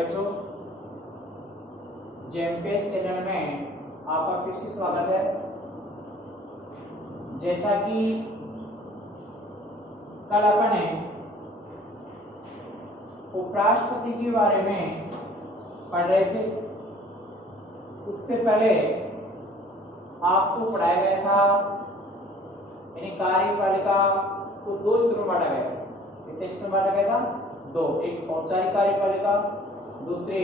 बच्चों, जेएमपीएस चैनल में आपका फिर से स्वागत है। जैसा कि कल अपन उपराष्ट्रपति के बारे में पढ़ रहे थे, उससे पहले आपको पढ़ाया गया था यानी कार्यपालिका को दो स्तरों में बांटा गया था। कितने स्तरों में बांटा गया था? दो, एक औपचारिक कार्यपालिका, दूसरी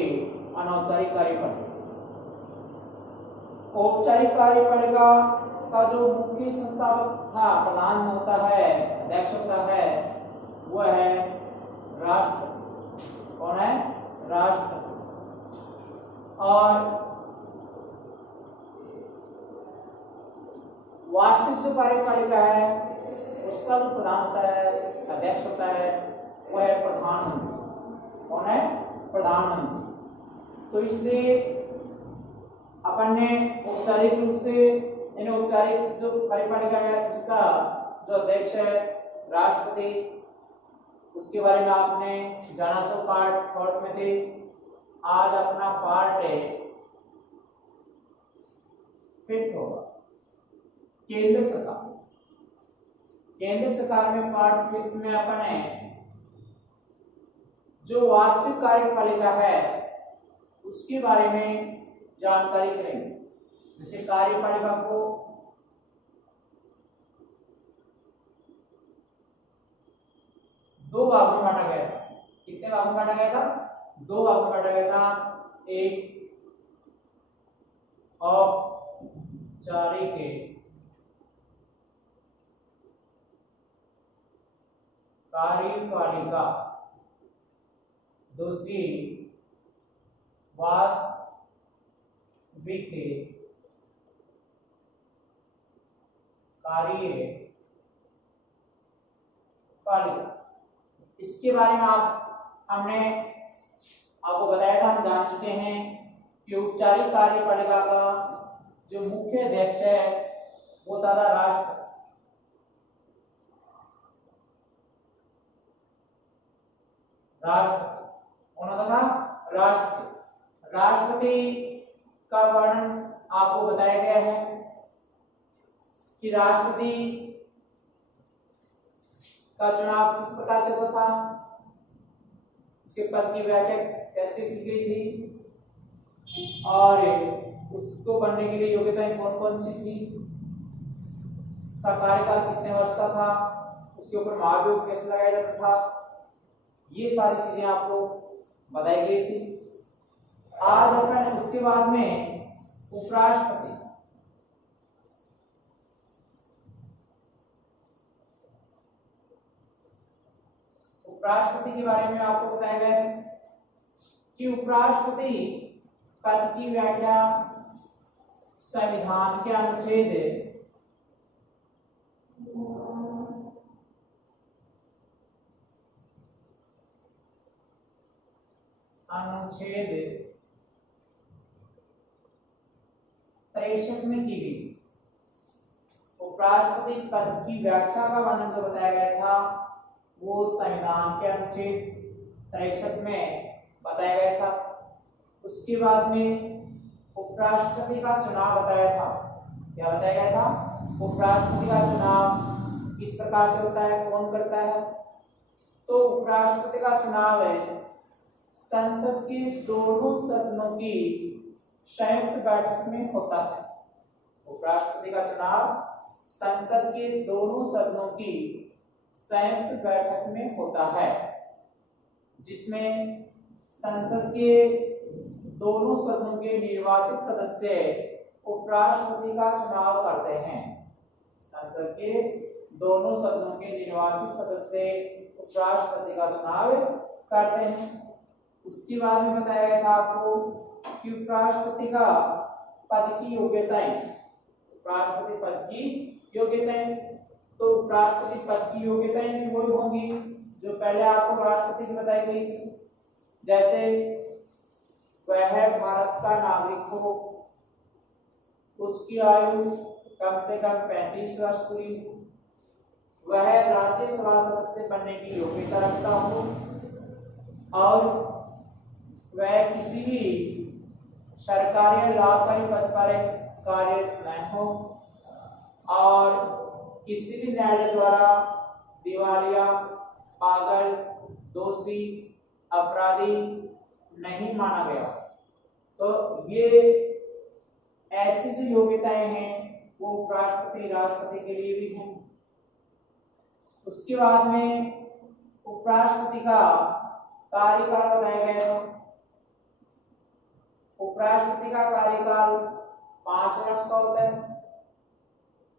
अनौपचारिक कार्यपालिका। औपचारिक कार्यपालिका का जो मुख्य संस्थापक था, प्रधान होता है, अध्यक्ष होता है, वो है राष्ट्रपति। कौन है? राष्ट्रपति। और वास्तविक जो कार्यपालिका है उसका जो प्रधान होता है, अध्यक्ष होता है, वो है प्रधानमंत्री। कौन है? प्रधानमंत्री। तो इसलिए अपन ने औपचारिक रूप से यानी औपचारिक जो कार्यपालिका है उसका जो अध्यक्ष है राष्ट्रपति, उसके बारे में आपने जाना। तो पार्ट फोर्थ में थे। आज अपना पार्ट फिफ्थ होगा, केंद्र सरकार। केंद्र सरकार में पार्ट फिफ्थ में अपन जो वास्तविक कार्यपालिका है उसके बारे में जानकारी करेंगे। जैसे कार्यपालिका को दो भागों में बांटा गया था। कितने भागों में बांटा गया था? दो भागों में बांटा गया था। एक औपचारिक कार्यपालिका, दूसरी वास्तविक कार्यपालिका। इसके बारे में हमने आपको बताया था, हम जान चुके हैं कि औपचारिक कार्यपालिका का जो मुख्य अध्यक्ष है वो था राष्ट्रपति। कौन होता था? राष्ट्रपति। राष्ट्रपति का वर्णन आपको बताया गया है कि राष्ट्रपति का चुनाव किस प्रकार से होता था, उसके पद की व्याख्या कैसे की गई थी और उसको बनने के लिए योग्यताएं कौन कौन सी थी, उसका कार्यकाल कितने वर्ष का था, उसके ऊपर महाभियोग कैसे लगाया जाता था, ये सारी चीजें आपको बताई गई थी। आज अपन उसके बाद में उपराष्ट्रपति, उपराष्ट्रपति के बारे में आपको बताया गया है कि उपराष्ट्रपति पद की व्याख्या संविधान के अनुच्छेद 63 में की गई। उपराष्ट्रपति पद की व्याख्या का वर्णन जो बताया गया था वो संविधान के अनुच्छेद 63 में बताया गया था। उसके बाद में उपराष्ट्रपति का चुनाव बताया था। क्या बताया गया था? उपराष्ट्रपति का चुनाव किस प्रकार से होता है, कौन करता है? तो उपराष्ट्रपति का चुनाव संसद के दोनों सदनों की संयुक्त बैठक में होता है। उपराष्ट्रपति का चुनाव संसद के दोनों सदनों की संयुक्त बैठक में होता है, जिसमें संसद के दोनों सदनों के निर्वाचित सदस्य उपराष्ट्रपति का चुनाव करते हैं। संसद के दोनों सदनों के निर्वाचित सदस्य उपराष्ट्रपति का चुनाव करते हैं। उसके बाद में बताया गया था आपको कि उपराष्ट्रपति का पद की योग्यताएं, उपराष्ट्रपति पद की योग्यताएं, तो उपराष्ट्रपति पद की योग्यताएं भी वही होंगी जो पहले आपको राष्ट्रपति की बताई गई थी। जैसे वह भारत का नागरिक हो, उसकी आयु कम से कम 35 वर्ष पूरी हो, वह राज्यसभा सदस्य बनने की योग्यता रखता हो और वह किसी भी सरकारी या लाभकारी पद पर कार्यरत न हो और किसी भी न्यायालय द्वारा दिवालिया, पागल, दोषी, अपराधी नहीं माना गया। तो ये ऐसी जो योग्यताएं हैं वो उपराष्ट्रपति राष्ट्रपति के लिए भी हैं। उसके बाद में उपराष्ट्रपति का कार्यकाल बताया गया था। उपराष्ट्रपति का कार्यकाल 5 वर्ष का होता है।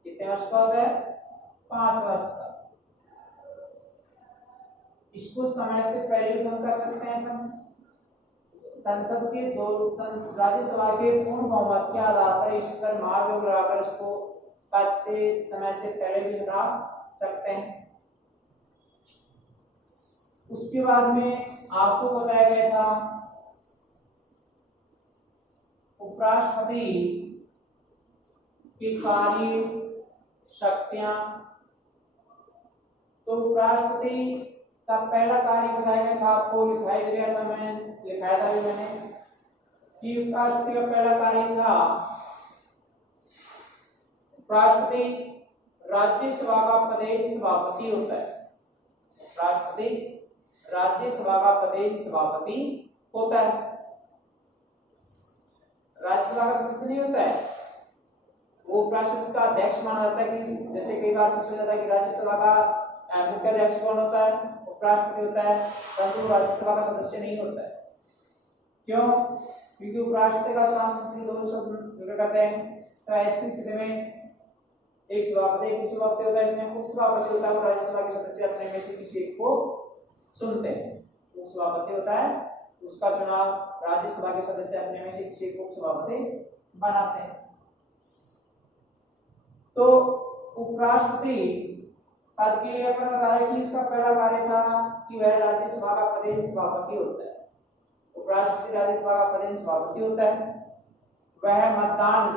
कितने वर्ष का होता है? 5 वर्ष का। इसको समय से पहले भी बंद कर सकते हैं अपन। संसद के राज्यसभा के पूर्ण बहुमत के आधार पर इस पर महाभियोग लगाकर इसको पद से समय से पहले भी हटा सकते हैं। उसके बाद में आपको बताया गया था उपराष्ट्रपति की कार्य शक्तियां। तो उपराष्ट्रपति का पहला कार्य बताया गया था, आपको लिखाया गया था, लिखाया था भी मैंने कि उपराष्ट्रपति का पहला कार्य था, उपराष्ट्रपति राज्यसभा का प्रदेश सभापति होता है। राष्ट्रपति राज्यसभा का प्रदेश सभापति होता है। राज्यसभा का सदस्य नहीं होता है, वो उपराष्ट्रपति का अध्यक्ष माना जाता है। कि जैसे कई बार पूछा जाता है कि राज्यसभा का मुख्य अध्यक्ष कौन होता है? उपराष्ट्रपति होता है, परंतु राज्यसभा का सदस्य नहीं होता है। क्यों? क्योंकि उपराष्ट्रपति का संसदीय दोनों शब्द निर्भर करते हैं। तो ऐसी स्थिति में एक सभापति एक उपसभापति होता है। इसमें उपसभापति होता है, वो राज्यसभा के सदस्य अपने में से किसी एक को चुनते हैं। उपसभापति होता है, उसका चुनाव राज्यसभा के सदस्य अपने में से किसी एक को उपसभापति बनाते हैं। तो उपराष्ट्रपति पद के लिए अपन बता रहे कि इसका पहला कार्य था कि वह राज्यसभा का प्रदेश सभापति होता है। उपराष्ट्रपति राज्यसभा का प्रदेश सभापति होता है। वह मतदान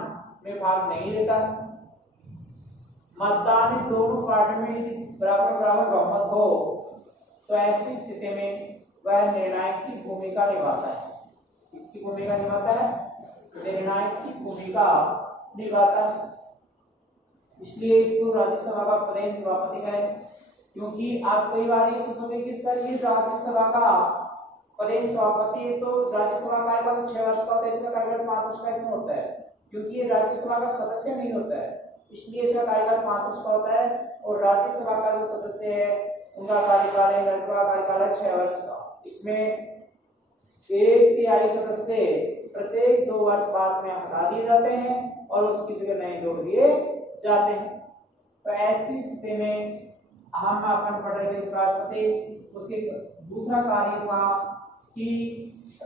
में भाग नहीं लेता। मतदान में दोनों पार्टी में यदि बराबर बराबर बहुमत हो तो ऐसी स्थिति में वह निर्णायक की भूमिका निभाता है। इसकी भूमिका निभाता है, निर्णायक की भूमिका निभाता है। इसलिए इसको राज्यसभा का प्रदेश सभापति कहें। क्योंकि आप कई बार ये सोचोगे कि सर ये राज्यसभा का प्रदेश सभापति है तो राज्यसभा का कार्यकाल तो 6 वर्ष का होता है, इसका कार्यकाल 5 वर्ष का क्यों होता है? क्योंकि ये राज्यसभा का सदस्य नहीं होता है, इसलिए इसका कार्यकाल 5 वर्ष का होता है। और राज्यसभा का जो सदस्य है उनका कार्यकाल है, राज्यसभा का कार्यकाल है 6 वर्ष का। इसमें 1/3 सदस्य प्रत्येक 2 वर्ष बाद में हटा दिए जाते हैं और उसकी जगह नए जोड़ दिए जाते हैं। तो ऐसी स्थिति में हम अपन पढ़ रहे थे उपराष्ट्रपति, उसके दूसरा कार्य था कि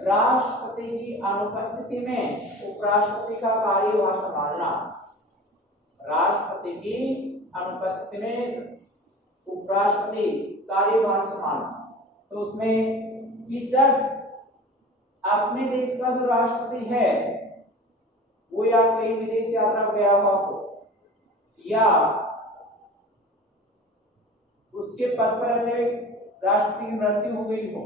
राष्ट्रपति की अनुपस्थिति में उपराष्ट्रपति का कार्यभार संभालना। राष्ट्रपति की अनुपस्थिति में उपराष्ट्रपति कार्यभार संभालना। तो उसमें कि जब अपने देश का जो राष्ट्रपति है वो या कहीं विदेश यात्रा पर गया हुआ हो या उसके पद पर रहते हुए राष्ट्रपति की मृत्यु हो गई हो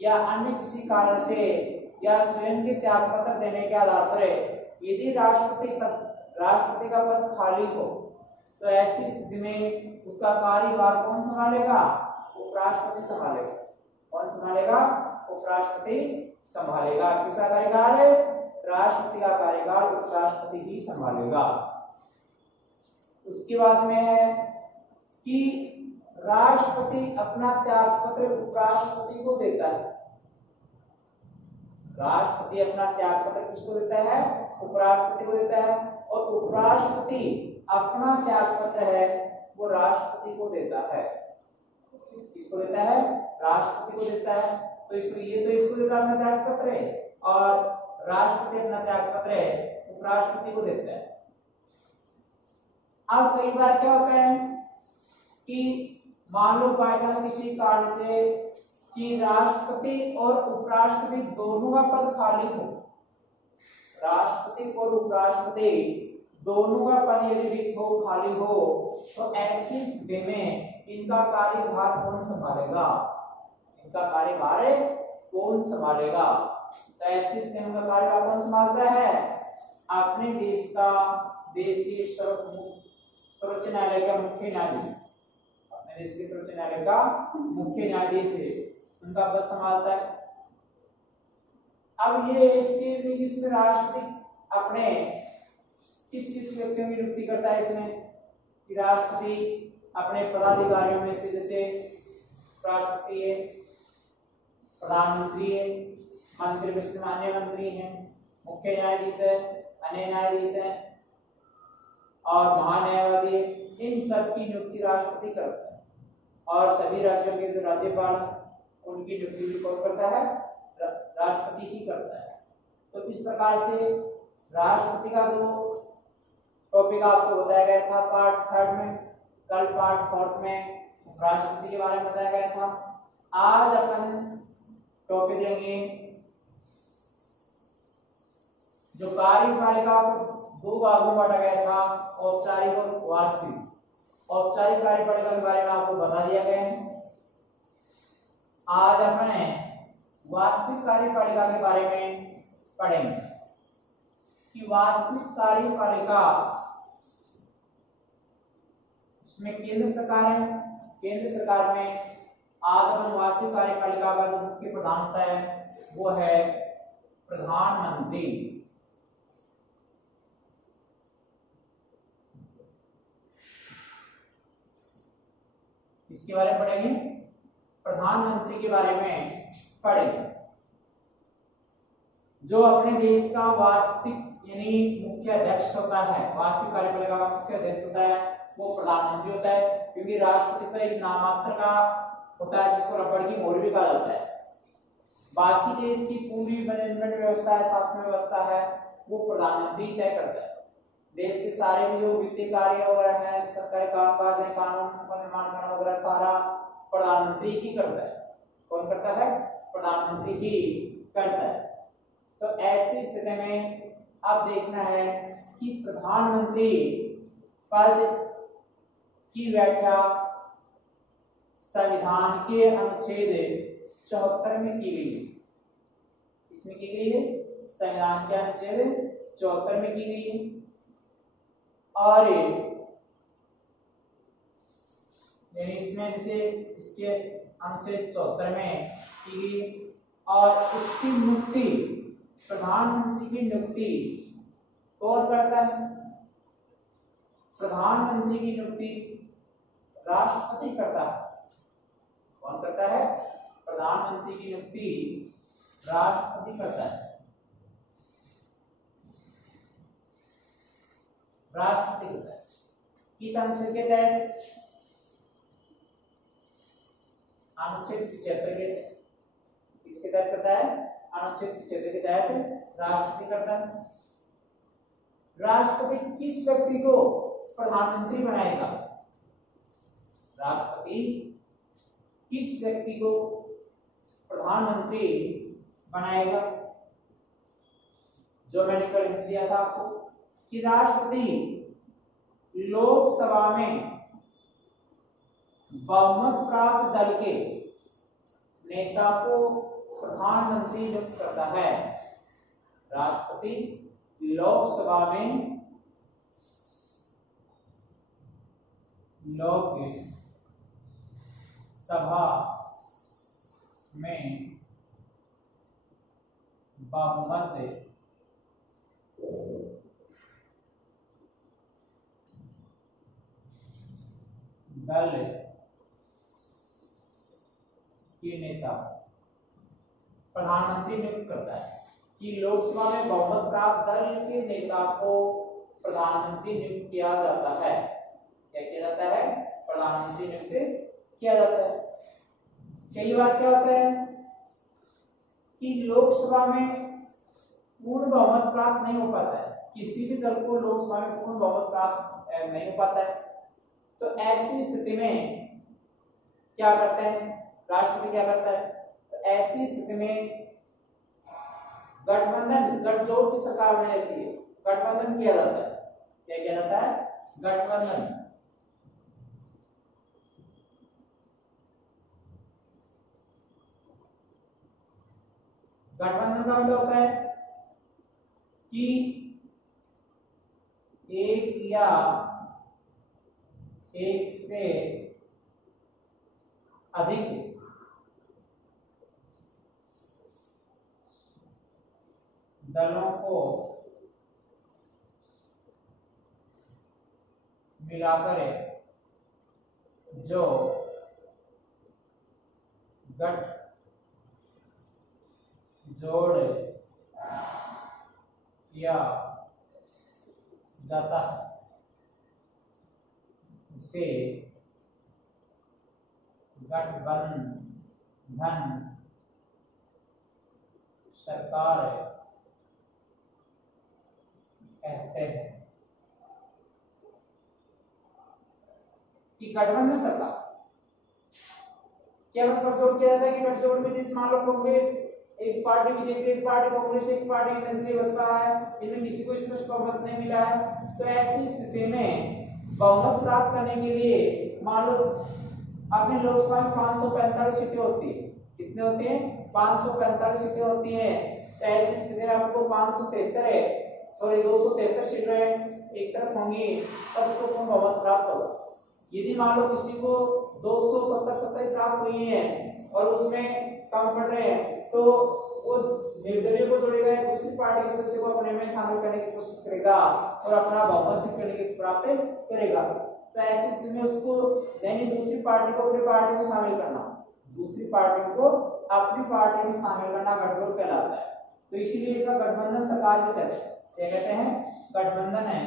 या अन्य किसी कारण से या स्वयं के त्याग पत्र देने के आधार पर यदि राष्ट्रपति का पद खाली हो तो ऐसी स्थिति में उसका कार्यभार कौन संभालेगा? उपराष्ट्रपति संभालेगा। कौन संभालेगा? उपराष्ट्रपति संभालेगा। किसका कार्यकाल है? राष्ट्रपति का कार्यकाल उपराष्ट्रपति ही संभालेगा। उसके बाद में है कि राष्ट्रपति अपना त्याग पत्र उपराष्ट्रपति को देता है। राष्ट्रपति अपना त्याग पत्र किसको देता है? उपराष्ट्रपति को देता है। और उपराष्ट्रपति अपना त्याग पत्र है वो राष्ट्रपति को देता है। किसको देता है? राष्ट्रपति को देता है। तो इसको देता है अपना त्याग पत्र है और राष्ट्रपति अपना त्याग पत्र है उपराष्ट्रपति को देता है। अब कई बार क्या होता है कि मान लो बाई चांस किसी कारण से कि राष्ट्रपति और उपराष्ट्रपति दोनों का पद खाली हो, राष्ट्रपति और उपराष्ट्रपति दोनों का पद यदि रिक्त हो, खाली हो, तो ऐसी स्थिति में इनका कार्यभार कौन संभालेगा? इनका कार्यभार कौन संभालेगा? तो ऐसी स्थिति में कार्यभार कौन संभालता है? अपने देश के सर्वोच्च न्यायालय का मुख्य न्यायाधीश, अपने देश के सर्वोच्च न्यायालय का मुख्य न्यायाधीश है, उनका पद संभालता है। अब ये स्टेज में जिसमें राष्ट्रपति अपने किस व्यक्तियों की नियुक्ति करता है इसमें कि राष्ट्रपति अपने पदाधिकारियों में से, जैसे राष्ट्रपति है, प्रधानमंत्री है, मंत्री विश्वमान्य मंत्री हैं, मुख्य न्यायाधीश है, अन्य न्यायाधीश है और महान्यायवादी है, इन सब की नियुक्ति राष्ट्रपति करता है। और सभी राज्यों के जो राज्यपाल उनकी नियुक्ति भी कौन करता है? राष्ट्रपति ही करता है। तो इस प्रकार से राष्ट्रपति का जो टॉपिक आपको बताया गया था पार्ट 3 में, कल पार्ट 4 में राष्ट्रपति के बारे में बताया गया था। आज अपन टॉपिक लेंगे जो कार्यपालिका को 2 भागों में बांटा गया था, औपचारिक और वास्तविक। औपचारिक कार्यपालिका के बारे में आपको बता दिया गया है। आज अपन वास्तविक कार्यपालिका के बारे में पढ़ेंगे कि वास्तविक कार्यपालिका इसमें केंद्र सरकार है। केंद्र सरकार में आज अपन वास्तविक कार्यपालिका का जो मुख्य प्रधान होता है वो है प्रधानमंत्री। इसके बारे में पढ़ेंगे, प्रधानमंत्री के बारे में पढ़ेंगे, जो अपने देश का वास्तविक यानी मुख्य अध्यक्ष होता है। वास्तविक कार्यपालिका का मुख्य अध्यक्ष होता है वो प्रधानमंत्री होता है, क्योंकि राष्ट्रपति तो एक नामात्र का होता है जिसको रबड़ की मोहर भी कहा जाता है। बाकी देश की पूरी मैनेजमेंट व्यवस्था है, शासन व्यवस्था है, वो प्रधानमंत्री तय करता है। देश के सारे भी जो वित्तीय कार्य वगैरह है, सरकारी कामकाज है, कानून का निर्माण करना वगैरह सारा प्रधानमंत्री ही करता है। कौन करता है? प्रधानमंत्री ही करता है। तो ऐसी स्थिति में अब देखना है कि प्रधानमंत्री पद की व्याख्या संविधान के अनुच्छेद 74 में की गई है। इसमें की गई है, संविधान के अनुच्छेद 74 में की गई है। और यानी इसमें जैसे इसके अनुच्छेद 74 में की गई और इसकी नियुक्ति, प्रधानमंत्री की नियुक्ति कौन करता है? प्रधानमंत्री की नियुक्ति राष्ट्रपति करता है। कौन करता है? प्रधानमंत्री की नियुक्ति राष्ट्रपति करता है। राष्ट्रपति करता है। किस अनुच्छेद के तहत? अनुच्छेद 75 के तहत। किसके तहत करता है? अनुच्छेद 75 के तहत राष्ट्रपति करता है। राष्ट्रपति किस व्यक्ति को प्रधानमंत्री बनाएगा? राष्ट्रपति किस व्यक्ति को प्रधानमंत्री बनाएगा? जो मैंने कल दिया था आपको कि राष्ट्रपति लोकसभा में बहुमत प्राप्त दल के नेता को प्रधानमंत्री नियुक्त करता है। राष्ट्रपति लोकसभा में बहुमत दल के नेता प्रधानमंत्री नियुक्त करता है। कि लोकसभा में बहुमत प्राप्त दल के नेता को प्रधानमंत्री नियुक्त किया जाता है। क्या किया जाता है? प्रधानमंत्री नियुक्त किया जाता है। कई बार क्या होता है कि लोकसभा में पूर्ण बहुमत प्राप्त नहीं हो पाता है, किसी भी दल को लोकसभा में पूर्ण बहुमत प्राप्त नहीं हो पाता है। तो ऐसी स्थिति में क्या करते हैं? राष्ट्रपति क्या करता है? तो ऐसी स्थिति में गठबंधन, गठजोड़ की सरकार बनी रहती है, गठबंधन किया जाता है। क्या किया जाता है? गठबंधन। गठबंधन का मतलब होता है कि एक या एक से अधिक दलों को मिलाकर जो गठ जोड़ किया जाता है उसे गठबंधन सरकार कहते हैं। कि गठबंधन सरकार क्या मतलब गठजोड़ किया जाता है कि गठजोड़ में जिस मान लो कांग्रेस एक पार्टी, बीजेपी एक पार्टी, कांग्रेस एक पार्टी के नजदीक बसपा है, इनमें किसी को स्पष्ट बहुमत नहीं मिला है, तो ऐसी स्थिति में बहुमत प्राप्त करने के लिए मान लो अपने लोकसभा में 545 सीटें होती है। कितने होती हैं? 545 सीटें होती हैं। तो ऐसी स्थिति में आपको 273 सीटें एक तरफ होंगी, तब उसको पूर्ण बहुमत प्राप्त होगा। यदि मान लो किसी को 270 प्राप्त हुई है और उसमें कम पड़ रहे हैं, तो वो निर्दलीय को जोड़ेगा, दूसरी पार्टी के सदस्य को अपने में शामिल करने की कोशिश करेगा और अपना बहुमत सिद्ध करने की प्राप्त करेगा। तो ऐसी स्थिति में उसको यानी दूसरी पार्टी को अपनी पार्टी में शामिल करना, दूसरी पार्टी को अपनी पार्टी में शामिल करना गठजोड़ कहलाता है। तो इसीलिए इसका गठबंधन सरकार भी कहते हैं। क्या कहते हैं? गठबंधन है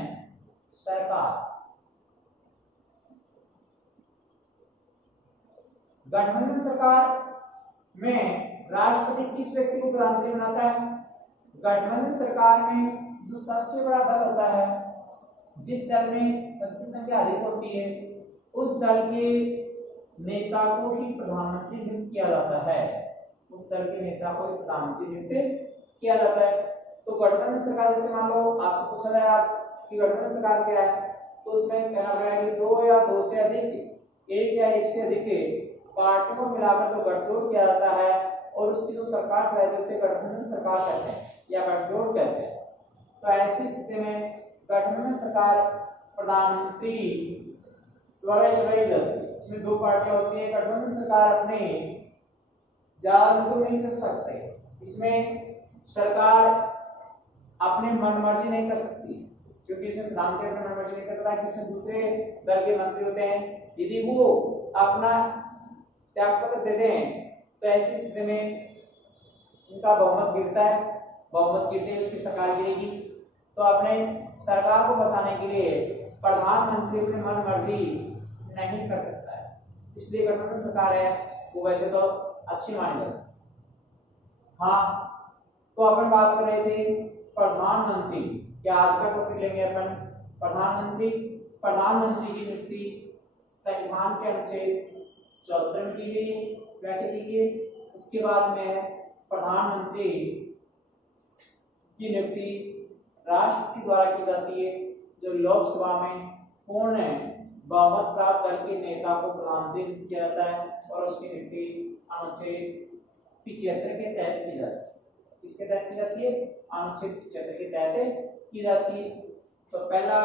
सरकार। गठबंधन सरकार में राष्ट्रपति किस व्यक्ति को प्रधानमंत्री बनाता है? गठबंधन सरकार में जो सबसे बड़ा दल होता है, जिस दल में संसद संख्या अधिक होती है, उस दल के नेता को ही प्रधानमंत्री नियुक्त किया जाता है। उस दल के नेता को ही प्रधानमंत्री नियुक्त किया जाता है। तो गठबंधन सरकार, जैसे मान लो आपसे पूछा जाए आप कि गठबंधन सरकार क्या है, तो उसमें कहना पड़ेगा कि दो या दो से अधिक, एक या एक से अधिक पार्टियों को मिलाकर जो गठजोड़ किया जाता है और उसकी जो सरकार चलाती है उसे गठबंधन सरकार कहते हैं या गठजोड़ कहते हैं। तो ऐसी स्थिति में गठबंधन सरकार प्रधानमंत्री द्वारा चलाई जाती है। इसमें दो पार्टियां होती है। गठबंधन सरकार अपने ज्यादा तो नहीं चल सकते, इसमें सरकार अपने मनमर्जी नहीं कर सकती, क्योंकि इसमें प्रधानमंत्री अपनी मनमर्जी नहीं करता है। इसमें दूसरे दल के मंत्री होते हैं, यदि वो अपना त्यागपत्र देते हैं तो ऐसी स्थिति में उनका बहुमत गिरता है, बहुमत गिरते उसकी सरकार गिरेगी। तो अपने सरकार को बचाने के लिए प्रधानमंत्री अपनी मन मर्जी नहीं कर सकता है, इसलिए गठबंधन सरकार है वो वैसे तो अच्छी मानी जाती है। हाँ, तो अपन बात कर रहे थे प्रधानमंत्री, क्या आज का टॉपिक लेंगे अपन प्रधानमंत्री। प्रधानमंत्री की नियुक्ति संविधान के अनुच्छेद 74 में की गई, व्याख्या की गई। इसके बाद में प्रधानमंत्री की नियुक्ति राष्ट्रपति द्वारा की जाती है, जो लोकसभा में पूर्ण बहुमत प्राप्त दल के नेता को प्रधानमंत्री किया जाता है और उसकी नियुक्ति अनुच्छेद 75 के तहत की जाती है। किसके तहत की जाती है? अनुच्छेद 75 के तहत की जाती है। तो पहला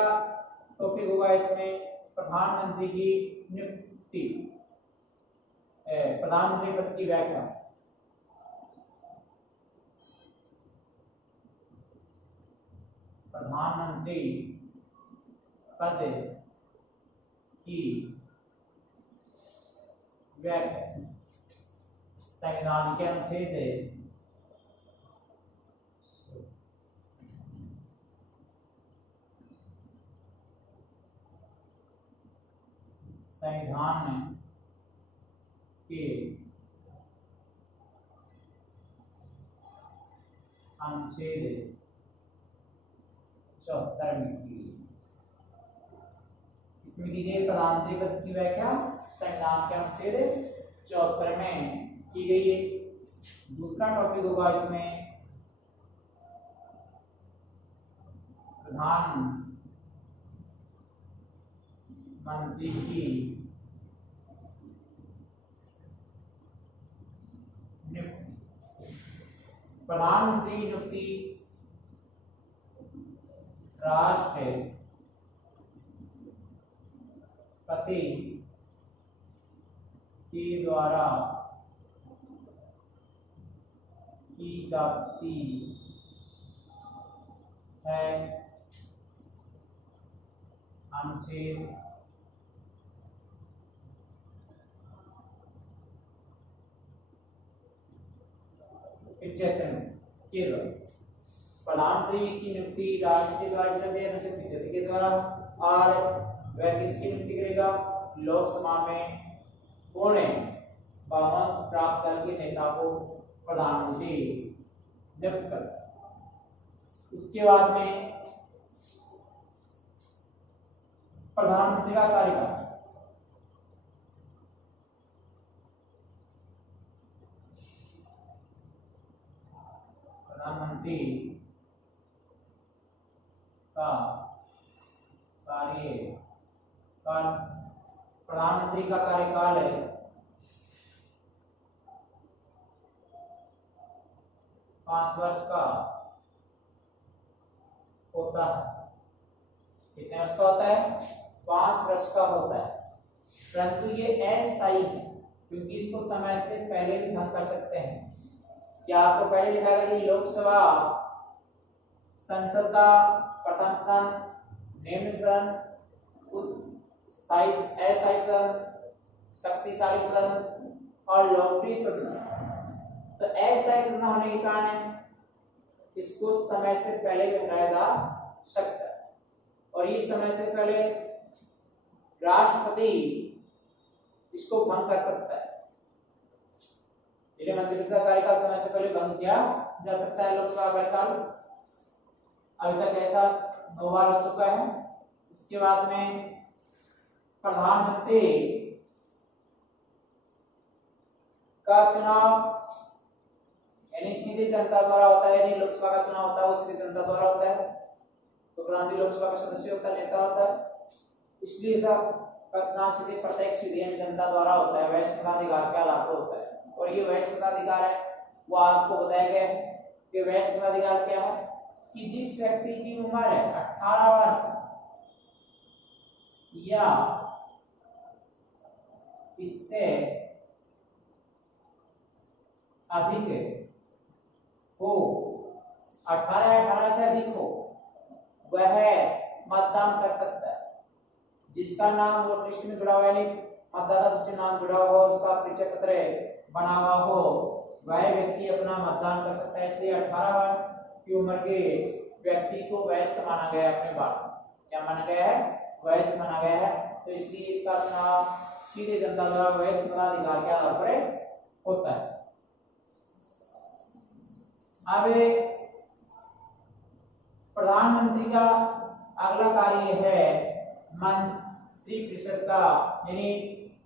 टॉपिक होगा इसमें प्रधानमंत्री की नियुक्ति, प्रधानमंत्री पद की व्याख्या। प्रधानमंत्री पद की व्याख्या संविधान के अनुच्छेद संविधान के अनुच्छेद 74 में की गई। इसमें की गई प्रधानमंत्री पद की व्याख्या संविधान के अनुच्छेद 74 में की गई है। दूसरा टॉपिक होगा इसमें प्रधानमंत्री की नियुक्ति। प्रधानमंत्री की नियुक्ति राष्ट्रपति के द्वारा की जाती है। अनुच्छेद 75 प्रधानमंत्री की नियुक्ति राष्ट्रपति द्वारा की जाती है अनुच्छेद 75 के द्वारा, और वह किसकी नियुक्ति करेगा? लोकसभा में पूर्ण बहुमत प्राप्त करके नेता को प्रधानमंत्री नियुक्त करता है। इसके बाद में प्रधानमंत्री का कार्यकाल। प्रधानमंत्री का कार्यकाल, प्रधानमंत्री का कार्यकाल है 5 वर्ष का होता है। कितने वर्ष का होता है? 5 वर्ष का होता है, परंतु ये अस्थायी है क्योंकि इसको समय से पहले भी भंग कर सकते हैं। क्या आपको पहले लिखा गया कि लोकसभा संसद का प्रथम सदन, निम्न सदन, स्थायी अस्थायी सदन, शक्तिशाली सदन और लोकप्रिय सदन। तो अस्थायी सदन होने के कारण इसको समय से पहले भी हटाया जा सकता है, और ये समय से पहले राष्ट्रपति इसको भंग कर सकता है। मंत्रिपरिषद का कार्यकाल समय से पहले भंग किया जा सकता है। लोकसभा कार्यकाल अभी तक ऐसा 9 बार हो चुका है। इसके बाद में प्रधानमंत्री का चुनाव यानी सीधे जनता द्वारा होता है, यानी लोकसभा का चुनाव होता है वो सीधे जनता द्वारा होता है। तो प्रधानमंत्री लोकसभा का सदस्य होता है, नेता होता है, इसलिए सब का चुनाव सीधे प्रत्यक्ष सीधे जनता द्वारा होता है, वैश्विक मताधिकार के आधार पर होता है। और ये वैश्विक मताधिकार है वो आपको बताया गया है कि वैश्विक मताधिकार क्या है कि जिस व्यक्ति की उम्र है 18 वर्ष या इससे अधिक हो, 18 से अधिक हो, वह मतदान कर सकता है। जिसका नाम वोटर लिस्ट में जुड़ा हुआ है, मतदाता सूची नाम जुड़ा हुआ हो, उसका परिचय पत्र बना हुआ हो, वह व्यक्ति अपना मतदान कर सकता है। इसलिए 18 वर्ष की उम्र के व्यक्ति को वयस्क माना गया है। अपने बात क्या माना गया है? वयस्क माना गया है। तो इसलिए इसका चुनाव सीधे जनता द्वारा वयस्क मताधिकार के आधार पर होता है। अब प्रधानमंत्री का अगला कार्य है मंत्रिपरिषद का, यानी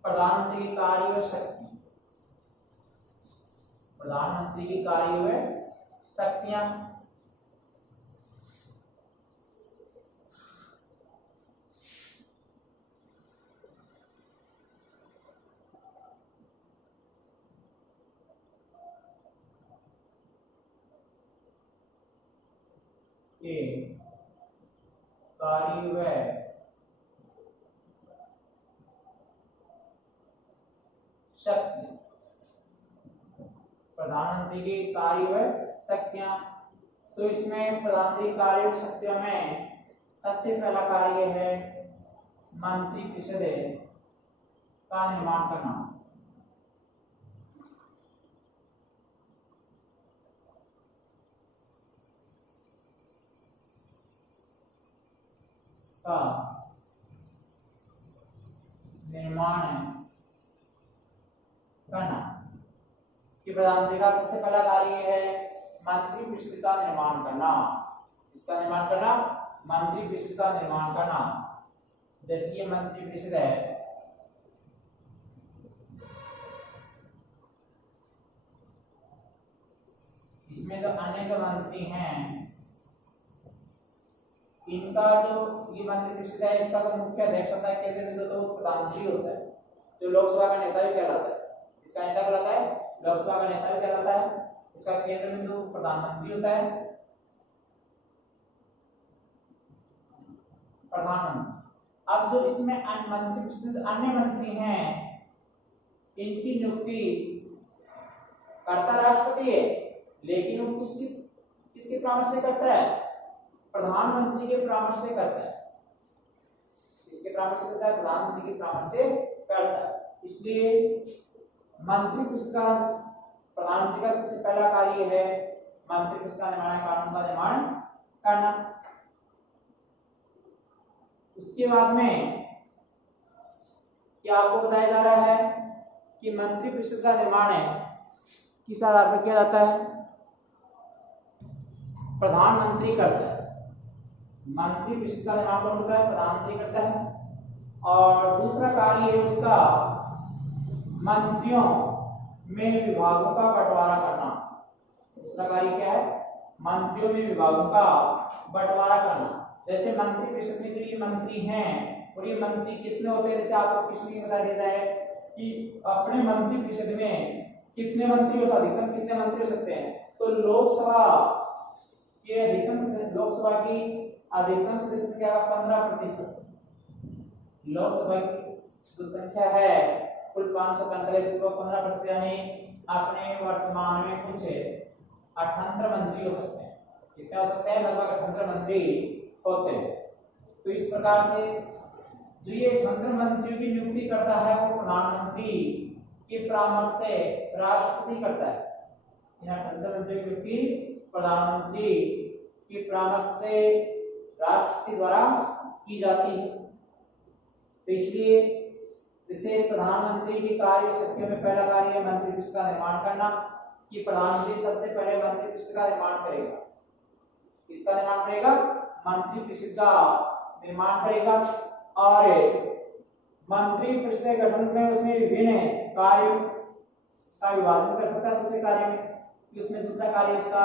प्रधानमंत्री की कार्य व शक्ति। प्रधानमंत्री की कार्य व शक्तियां। ये कार्य व शक्ति। प्रधानमंत्री की कार्य व शक्तियां। तो इसमें प्रधानमंत्री कार्य व शक्तियों में सबसे पहला कार्य है मंत्रिपरिषद का निर्माण करना। का निर्माण करना। कि प्रधानमंत्री का सबसे पहला कार्य है मंत्रिपरिषद का निर्माण करना। इसका निर्माण करना, मंत्रिपरिषद का निर्माण करना। जैसे ये मंत्रिपरिषद है, इसमें जो अन्य जो मंत्री हैं, इनका जो ये मंत्रिपरिषद है, इसका जो मुख्य अध्यक्ष होता है केंद्रीय बिंदु, तो प्रधानमंत्री होता है, जो लोकसभा का नेता भी कहलाता है। इसका नेता कहलाता है, लोकसभा का नेता भी कहलाता है। इसका केंद्र बिंदु प्रधानमंत्री होता है, प्रधानमंत्री। अब जो इसमें अन्य मंत्री हैं, इनकी नियुक्ति करता राष्ट्रपति है, लेकिन वो किसके परामर्श से करता है? प्रधानमंत्री के परामर्श से करता है। किसके परामर्श से करता है? प्रधानमंत्री के परामर्श से करता है। इसलिए मंत्रिपरिषद का, प्रधानमंत्री का सबसे पहला कार्य है मंत्रिपरिषद का निर्माण, कानून का निर्माण करना। उसके बाद में क्या आपको बताया जा रहा है कि मंत्रिपरिषद का निर्माण है किस आधार पर किया जाता है? प्रधानमंत्री करता है। मंत्रिपरिषद का निर्माण कौन करता है? प्रधानमंत्री करता है। और दूसरा कार्य है उसका मंत्रियों में विभागों का बंटवारा करना। दूसरा कार्य क्या है? मंत्रियों में विभागों का बंटवारा करना। जैसे मंत्रिपरिषद में जो ये मंत्री हैं, और ये मंत्री कितने होते हैं, जैसे आपको किसी ने बता दिया जाए कि अपने मंत्रिपरिषद में कितने मंत्री हो, अधिकतम कितने मंत्री हो सकते हैं, तो लोकसभा की अधिकतम सदस्य 15%। लोकसभा की जो संख्या है कुल 545 को 15%, यानी अपने वर्तमान में कुछ 78 मंत्री हो सकते हैं। कितने हो सकते हैं? लगभग 78 मंत्री होते हैं। तो इस प्रकार से जो ये 78 मंत्रियों की नियुक्ति करता है वो प्रधानमंत्री के परामर्श से राष्ट्रपति करता है। इन 78 मंत्रियों की नियुक्ति प्रधानमंत्री के परामर्श से राष्ट्रपति द्वारा की जाती है। तो इसलिए जैसे प्रधानमंत्री की कार्य शक्तियों में पहला कार्य है मंत्रिपरिषद का निर्माण करना, कि प्रधानमंत्री सबसे पहले मंत्रिपरिषद का निर्माण करेगा। किसका निर्माण करेगा? मंत्रिपरिषद का निर्माण करेगा। और मंत्रिपरिषद के गठन में उसमें विभिन्न कार्यों का विभाजन कर सकता है दूसरे कार्य में। उसमें दूसरा कार्य उसका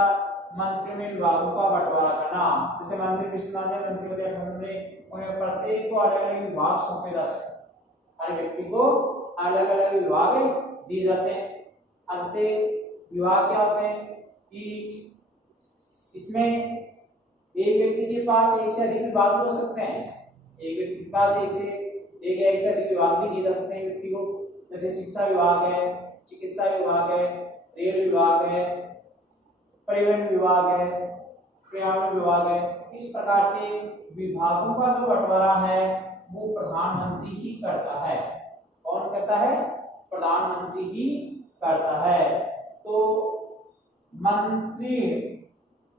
मंत्रियों में विभागों का बंटवारा करना। जैसे मंत्रिपरिषद में मंत्री होते हैं, उन्हें प्रत्येक को अलग अलग विभाग सौंपे जाते हैं। हर व्यक्ति को अलग अलग विभाग दिए जाते हैं। ऐसे विभाग क्या होते हैं कि इसमें एक व्यक्ति के पास एक से अधिक विभाग हो सकते हैं। एक व्यक्ति के पास एक से अधिक विभाग भी दिए जा सकते हैं व्यक्ति को। जैसे शिक्षा विभाग है, चिकित्सा विभाग है, रेल विभाग है, परिवहन विभाग है, पर्यावरण विभाग है। इस प्रकार से विभागों का जो बंटवारा है वो प्रधानमंत्री ही करता है। कौन करता है? प्रधानमंत्री ही करता है। तो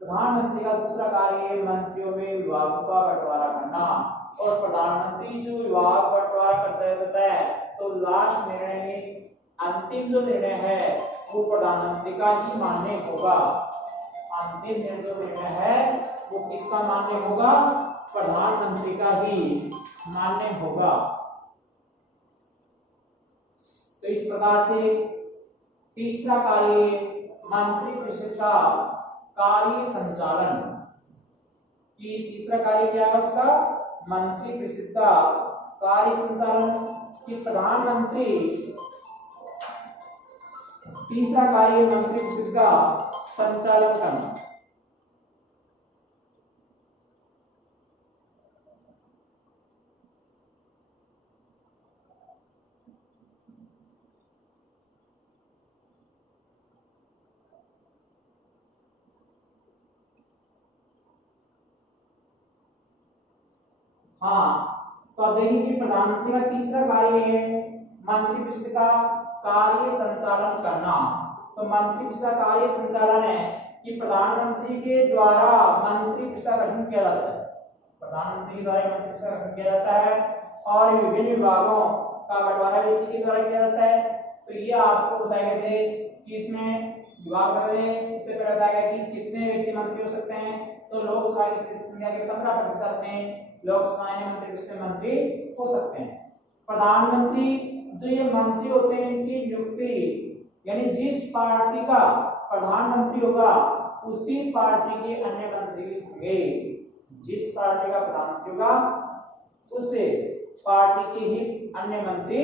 प्रधानमंत्री का दूसरा कार्य है मंत्रियों में विभागों का बंटवारा करना। और प्रधानमंत्री जो विभाग बंटवारा करता है तो लास्ट निर्णय में अंतिम जो निर्णय है वो प्रधानमंत्री का ही मान्य होगा। अंतिम जो निर्णय है वो किसका मान्य होगा? प्रधानमंत्री का ही मान्य होगा। तो इस प्रकार से तीसरा कार्य मंत्रिपरिषद का कार्य संचालन, कि तीसरा कार्य क्या है उसका? मंत्रिपरिषद का कार्य संचालन, कि प्रधानमंत्री, तीसरा कार्य मंत्रिपरिषद का संचालन करना। हाँ, तो अब देखिए कि प्रधानमंत्री का तीसरा कार्य है मंत्रिपरिषद का कार्य संचालन करना। तो मंत्रिपरिषद का कार्य संचालन है कि प्रधानमंत्री के द्वारा मंत्रिपरिषद का गठन किया जाता है। प्रधानमंत्री के द्वारा मंत्रिपरिषद का गठन किया जाता है और विभिन्न विभागों का बंटवारा भी इसी के द्वारा किया जाता है। तो ये आपको बताया गया थे कि इसमें विभाग में इससे पहले बताया गया कि कितने व्यक्ति मंत्री हो सकते हैं। तो लोकसभा की संख्या के 15% में लोकसभा में मंत्रिपरिषद में मंत्री हो सकते हैं। प्रधानमंत्री जो ये मंत्री होते हैं इनकी नियुक्ति, यानी जिस पार्टी का प्रधानमंत्री होगा उसी पार्टी के अन्य मंत्री होंगे। जिस पार्टी का प्रधानमंत्री होगा उससे पार्टी के ही अन्य मंत्री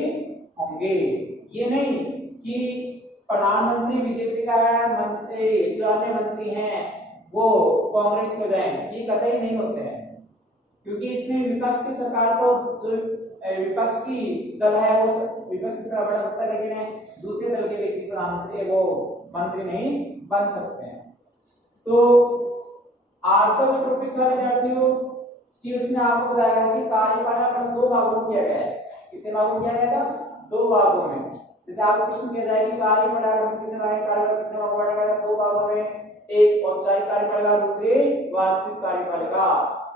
होंगे। ये नहीं कि प्रधानमंत्री बीजेपी का है, मंत्री जो अन्य मंत्री हैं वो कांग्रेस के जाएंगे, ये कतई नहीं होते हैं, क्योंकि इसमें विपक्ष की सरकार तो जो विपक्ष की दल है वो विपक्ष की सरकार बना सकता है, लेकिन दूसरे दल के व्यक्ति प्रधानमंत्री वो मंत्री नहीं बन सकते हैं। तो आज का जो टॉपिक था विद्यार्थियों कि उसमें आपको बताया गया कि कार्यपालक में 2 भागों में किया गया है। कितने भागों में किया गया था? 2 भागों में। जैसे आपको प्रश्न किया जाए कि कार्यपालक में कितने भाग कार्यपालक कितने भागों में बांटा गया था? 2 भागों में, एक औपचारिक कार्यपालिका, दूसरी वास्तविक कार्यपालिका।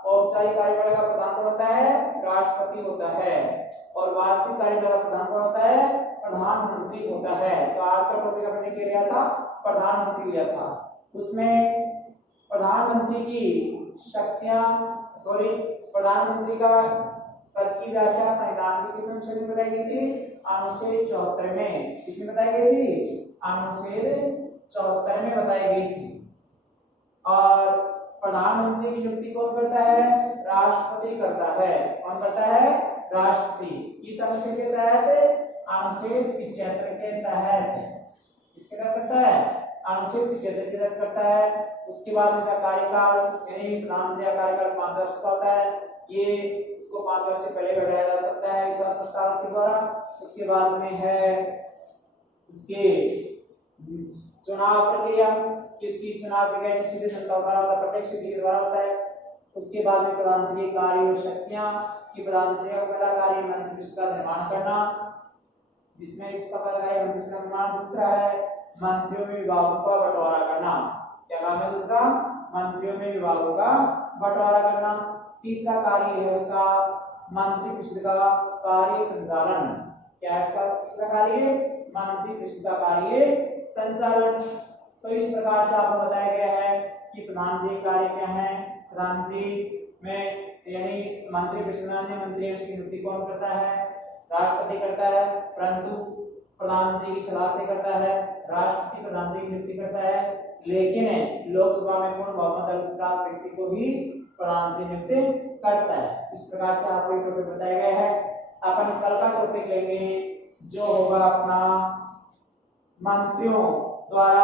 औपचारिक कार्यपालिका का प्रधान कौन होता है? राष्ट्रपति होता है, और वास्तविक कार्यपालिका का प्रधान कौन होता है? प्रधानमंत्री होता है। तो आज का टॉपिक हमने क्या लिया था? प्रधानमंत्री लिया था। उसमें प्रधानमंत्री की शक्तियां प्रधानमंत्री का पद की व्याख्या संविधान के किस अनुच्छेद में बताई गई थी? अनुच्छेद 74 में। किसमें बताई गई थी? अनुच्छेद 74 में बताई गई थी। और प्रधानमंत्री की नियुक्ति कौन करता है? राष्ट्रपति करता है। कौन करता है? राष्ट्रपति। किस अनुच्छेद के तहत? अनुच्छेद 75 के तहत। किसके तहत करता है? अनुच्छेद 75 के तहत करता है। उसके बाद इसका कार्यकाल यानी प्रधानमंत्री का कार्यकाल 5 वर्ष का होता है। ये इसको 5 वर्ष से पहले बढ़ाया जा सकता है विश्वास प्रस्ताव के द्वारा। उसके बाद में है इसके चुनाव प्रक्रिया, किसकी चुनाव प्रक्रिया सीधे जनता द्वारा होता है, प्रत्यक्ष विधि के द्वारा होता है। उसके बाद में प्रधानमंत्री के कार्य और शक्तियां कि प्रधानमंत्री का पहला कार्य मंत्रिमंडल का निर्माण करना, जिसमें इसका पहला कार्य मंत्रिमंडल का निर्माण। दूसरा है मंत्रियों में विभागों का बंटवारा करना। क्या काम है दूसरा? मंत्रियों में विभागों का बंटवारा करना। तीसरा कार्य है उसका मंत्रिपरिषद का कार्य संचालन। क्या है इसका तीसरा कार्य? मंत्रिपरिषद का कार्य संचालन। तो इस प्रकार से आपको बताया गया है कि प्रधानमंत्री कार्य क्या है। प्रधानमंत्री में यानी मंत्रिपरिषद में मंत्री उसकी नियुक्ति कौन करता है? राष्ट्रपति करता है, परंतु प्रधानमंत्री की सलाह से करता है। राष्ट्रपति प्रधानमंत्री की नियुक्ति करता है, लेकिन लोकसभा में पूर्ण बहुमत प्राप्त व्यक्ति को ही प्रधानमंत्री नियुक्त करता है। इस प्रकार से आपको ये टॉपिक बताया गया है। अपन कल का टॉपिक लेंगे जो होगा अपना मंत्रियों द्वारा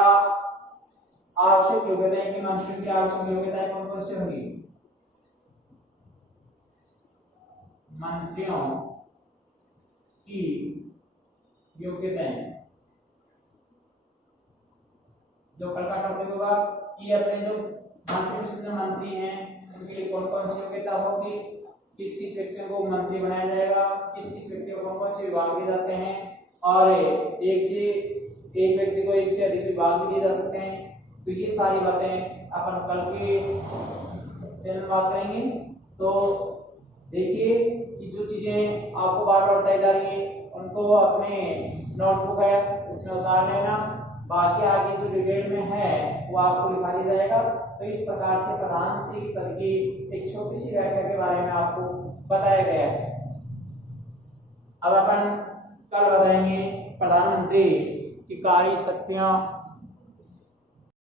आवश्यक योग्यताएं। मंत्रियों की आवश्यक योग्यताएं कौन कौन सी होंगी? मंत्रियों की योग्यताएं जो कल का टॉपिक होगा कि अपने जो मंत्रिपरिषद में मंत्री हैं उनके लिए कौन कौन सी योग्यता होगी, किस किस व्यक्तियों को मंत्री बनाया जाएगा, किस किस व्यक्तियों को कौन कौन से विभाग दिए जाते हैं, और एक व्यक्ति को एक से अधिक विभाग भी दिए जा सकते हैं। तो ये सारी बातें अपन कल के चैनल में बात करेंगे। तो देखिए कि जो चीजें आपको बार बार बताई जा रही है उनको अपने नोटबुक है उसमें उतार लेना। बाकी आगे जो डिटेल में है वो आपको लिखा दिया जाएगा। तो इस प्रकार से प्रधानमंत्री पद की एक छोटी सी व्याख्या के बारे में आपको बताया गया है। अब अपन कल बताएंगे प्रधानमंत्री की कार्य शक्तियां